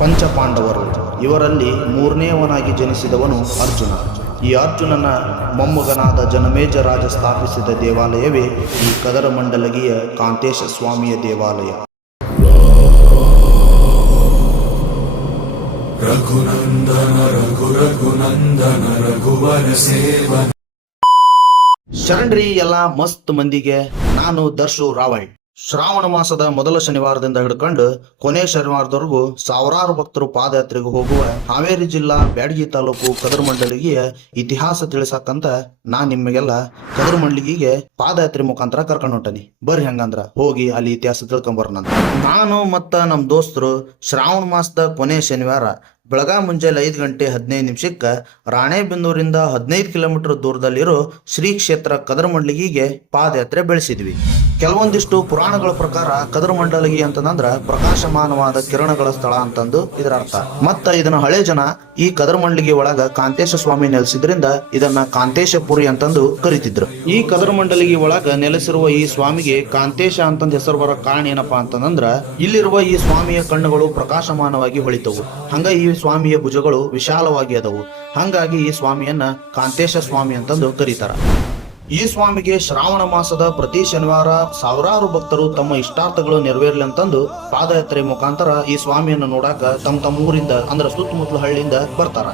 ಪಂಚಪಾಂಡವರು. ಇವರಲ್ಲಿ ಮೂರನೆಯವನಾಗಿ ಜನಿಸಿದವನು ಅರ್ಜುನ. ಈ ಅರ್ಜುನನ ಮೊಮ್ಮಗನಾದ ಜನಮೇಜ ರಾಜ ಸ್ಥಾಪಿಸಿದ ದೇವಾಲಯವೇ ಈ ಕದರಮಂಡಲಗಿಯ ಕಾಂತೇಶ ಸ್ವಾಮಿಯ ದೇವಾಲಯ. ರಘುನಂದನ ರಘುನಂದನ ರಘುವರ ಸೇವನ. ಶರಣ್ರಿ ಎಲ್ಲ ಮಸ್ತ್ ಮಂದಿಗೆ. ನಾನು ದರ್ಶು ರಾವಳ್. ಶ್ರಾವಣ ಮಾಸದ ಮೊದಲ ಶನಿವಾರದಿಂದ ಹಿಡ್ಕೊಂಡು ಕೊನೆ ಶನಿವಾರದವರೆಗೂ ಸಾವಿರಾರು ಭಕ್ತರು ಪಾದಯಾತ್ರೆಗೆ ಹೋಗುವ ಹಾವೇರಿ ಜಿಲ್ಲಾ ಬ್ಯಾಡಗಿ ತಾಲೂಕು ಕದರಮಂಡಲಿಗೆಯ ಇತಿಹಾಸ ತಿಳಿಸಕ್ಕಂತ ನಾನ್ ನಿಮಗೆಲ್ಲ ಕದರಮಂಡಲಿಗೆ ಪಾದಯಾತ್ರೆ ಮುಖಾಂತರ ಕರ್ಕೊಂಡು ಹೊಂಟನಿ. ಬರ್ರಿ ಹಂಗಂದ್ರ ಹೋಗಿ ಅಲ್ಲಿ ಇತಿಹಾಸ ತಿಳ್ಕೊಂಬರೋಣ. ನಾನು ಮತ್ತ ನಮ್ ದೋಸ್ತರು ಶ್ರಾವಣ ಮಾಸದ ಕೊನೆ ಶನಿವಾರ ಬೆಳಗಾವಿ ಮುಂಜಾನೆ 5 ಗಂಟೆ 15 ನಿಮಿಷಕ್ಕೆ ರಾಣೆಬೆನ್ನೂರಿಂದ 15 ಕಿಲೋಮೀಟರ್ ದೂರದಲ್ಲಿರೋ ಶ್ರೀ ಕ್ಷೇತ್ರ ಕದರಮಂಡಲಿಗೆ ಪಾದಯಾತ್ರೆ ಬೆಳೆಸಿದ್ವಿ. ಕೆಲವೊಂದಿಷ್ಟು ಪುರಾಣಗಳ ಪ್ರಕಾರ ಕದರಮಂಡಲಗಿ ಅಂತಂದ್ರ ಪ್ರಕಾಶಮಾನವಾದ ಕಿರಣಗಳ ಸ್ಥಳ ಅಂತಂದು ಇದರ ಅರ್ಥ. ಮತ್ತ ಇದನ್ನ ಹಳೆ ಜನ ಈ ಕದರಮಂಡಲಿಗೆ ಒಳಗ ಕಾಂತೇಶ ಸ್ವಾಮಿ ನೆಲೆಸಿದ್ರಿಂದ ಇದನ್ನ ಕಾಂತೇಶಪುರಿ ಅಂತಂದು ಕರಿತಿದ್ರು. ಈ ಕದರಮಂಡಲಿಗೆ ಒಳಗ ನೆಲೆಸಿರುವ ಈ ಸ್ವಾಮಿಗೆ ಕಾಂತೇಶ ಅಂತಂದ ಹೆಸರು ಬರೋ ಕಾರಣ ಏನಪ್ಪಾ ಅಂತಂದ್ರ ಇಲ್ಲಿರುವ ಈ ಸ್ವಾಮಿಯ ಕಣ್ಣುಗಳು ಪ್ರಕಾಶಮಾನವಾಗಿ ಹೊಳಿತವು. ಹಂಗ ಈ ಸ್ವಾಮಿಯ ಭುಜಗಳು ವಿಶಾಲವಾಗಿ ಅದವು. ಹಂಗಾಗಿ ಈ ಸ್ವಾಮಿಯನ್ನ ಕಾಂತೇಶ ಸ್ವಾಮಿ ಅಂತಂದು ಕರೀತಾರ. ಈ ಸ್ವಾಮಿಗೆ ಶ್ರಾವಣ ಮಾಸದ ಪ್ರತಿ ಶನಿವಾರ ಸಾವಿರಾರು ಭಕ್ತರು ತಮ್ಮ ಇಷ್ಟಾರ್ಥಗಳು ನೆರವೇರ್ಲಿ ಅಂತಂದು ಪಾದಯಾತ್ರೆ ಮುಖಾಂತರ ಈ ಸ್ವಾಮಿಯನ್ನು ನೋಡಾಕ ತಮ್ಮ ಊರಿಂದ ಅಂದ್ರೆ ಸುತ್ತಮುತ್ತಲ ಹಳ್ಳಿಯಿಂದ ಬರ್ತಾರ.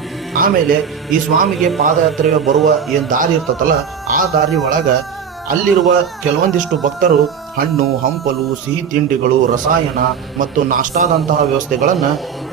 ಆಮೇಲೆ ಈ ಸ್ವಾಮಿಗೆ ಪಾದಯಾತ್ರೆಗೆ ಬರುವ ಏನ್ ದಾರಿ ಇರ್ತತಲ್ಲ ಆ ದಾರಿ ಒಳಗ ಅಲ್ಲಿರುವ ಕೆಲವೊಂದಿಷ್ಟು ಭಕ್ತರು ಹಣ್ಣು ಹಂಪಲು ಸಿಹಿ ತಿಂಡಿಗಳು ರಸಾಯನ ಮತ್ತು ನಾಷ್ಟಾದಂತಹ ವ್ಯವಸ್ಥೆಗಳನ್ನ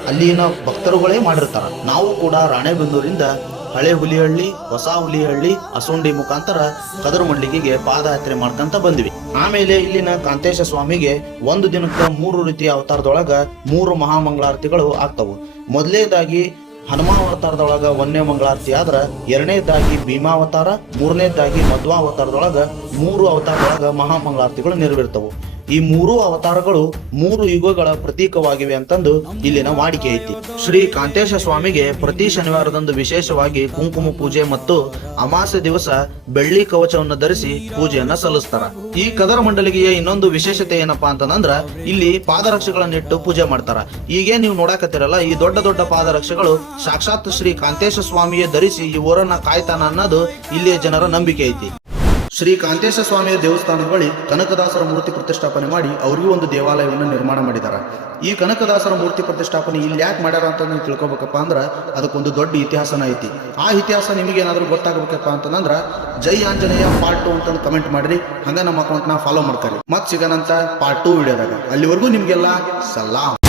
ಅಲ್ಲಿನ ಭಕ್ತರುಗಳೇ ಮಾಡಿರ್ತಾರ. ನಾವು ಕೂಡ ರಾಣೆಬೆನ್ನೂರಿಂದ ಹಳೆ ಹುಲಿಹಳ್ಳಿ ಹೊಸ ಹುಲಿಹಳ್ಳಿ ಅಸುಂಡಿ ಮುಖಾಂತರ ಕದರಮಂಡಲಿಗೆ ಪಾದಯಾತ್ರೆ ಮಾಡ್ಕೊಂತ ಬಂದ್ವಿ. ಆಮೇಲೆ ಇಲ್ಲಿನ ಕಾಂತೇಶ ಸ್ವಾಮಿಗೆ ಒಂದು ದಿನಕ್ಕೆ 3 ರೀತಿಯ ಅವತಾರದೊಳಗ 3 ಮಹಾಮಂಗಳಾರತಿಗಳು ಆಗ್ತವು. ಮೊದಲನೇದಾಗಿ ಹನುಮಾವತಾರದೊಳಗ 1ನೇ ಮಂಗಳಾರತಿ ಆದ್ರ, 2ನೇದಾಗಿ ಭೀಮಾವತಾರ, 3ನೇದಾಗಿ ಮಧ್ವಾವತಾರದೊಳಗ 3 ಅವತಾರದೊಳಗ ಮಹಾಮಂಗಳಾರತಿಗಳು ನೆರವೇರ್ತವು. ಈ 3 ಅವತಾರಗಳು 3 ಯುಗಗಳ ಪ್ರತೀಕವಾಗಿವೆ ಅಂತಂದು ಇಲ್ಲಿನ ವಾಡಿಕೆ ಐತಿ. ಶ್ರೀ ಕಾಂತೇಶ ಸ್ವಾಮಿಗೆ ಪ್ರತಿ ಶನಿವಾರದಂದು ವಿಶೇಷವಾಗಿ ಕುಂಕುಮ ಪೂಜೆ ಮತ್ತು ಅಮಾಸೆ ದಿವಸ ಬೆಳ್ಳಿ ಕವಚವನ್ನು ಧರಿಸಿ ಪೂಜೆಯನ್ನ ಸಲ್ಲಿಸ್ತಾರ. ಈ ಕದರಮಂಡಲಿಗೆಯ ಇನ್ನೊಂದು ವಿಶೇಷತೆ ಏನಪ್ಪಾ ಅಂತಂದ್ರ ಇಲ್ಲಿ ಪಾದರಕ್ಷೆಗಳನ್ನಿಟ್ಟು ಪೂಜೆ ಮಾಡ್ತಾರ. ಈಗೇ ನೀವು ನೋಡಾಕತ್ತಿರಲ್ಲ ಈ ದೊಡ್ಡ ದೊಡ್ಡ ಪಾದರಕ್ಷೆಗಳು ಸಾಕ್ಷಾತ್ ಶ್ರೀ ಕಾಂತೇಶ ಸ್ವಾಮಿಯೇ ಧರಿಸಿ ಈ ಊರನ್ನ ಕಾಯ್ತಾನ ಅನ್ನೋದು ಇಲ್ಲಿಯ ಜನರ ನಂಬಿಕೆ ಐತಿ. ಶ್ರೀ ಕಾಂತೇಶ ಸ್ವಾಮಿಯ ದೇವಸ್ಥಾನದ ಬಳಿ ಕನಕದಾಸರ ಮೂರ್ತಿ ಪ್ರತಿಷ್ಠಾಪನೆ ಮಾಡಿ ಅವರಿಗೂ ಒಂದು ದೇವಾಲಯವನ್ನು ನಿರ್ಮಾಣ ಮಾಡಿದ್ದಾರೆ. ಈ ಕನಕದಾಸರ ಮೂರ್ತಿ ಪ್ರತಿಷ್ಠಾಪನೆ ಇಲ್ಲಿ ಯಾಕೆ ಮಾಡ್ಯಾರ ಅಂತ ನೀವು ತಿಳ್ಕೊಬೇಕಪ್ಪ ಅಂದ್ರೆ ಅದಕ್ಕೊಂದು ದೊಡ್ಡ ಇತಿಹಾಸನ ಐತಿ. ಆ ಇತಿಹಾಸ ನಿಮಗೇನಾದ್ರೂ ಗೊತ್ತಾಗಬೇಕಪ್ಪ ಅಂತಂದ್ರ ಜೈ ಆಂಜನೇಯ ಪಾರ್ಟ್ 2 ಅಂತಂದು ಕಮೆಂಟ್ ಮಾಡ್ರಿ. ಹಂಗ ನಮ್ಮ ಅಕೌಂಟ್ನ ಫಾಲೋ ಮಾಡ್ತಾರೆ. ಮತ್ತೆ ಸಿಗೋಣಂತ ಪಾರ್ಟ್ 2 ವಿಡಿಯೋದಾಗ. ಅಲ್ಲಿವರೆಗೂ ನಿಮ್ಗೆಲ್ಲ ಸಲಾಂ.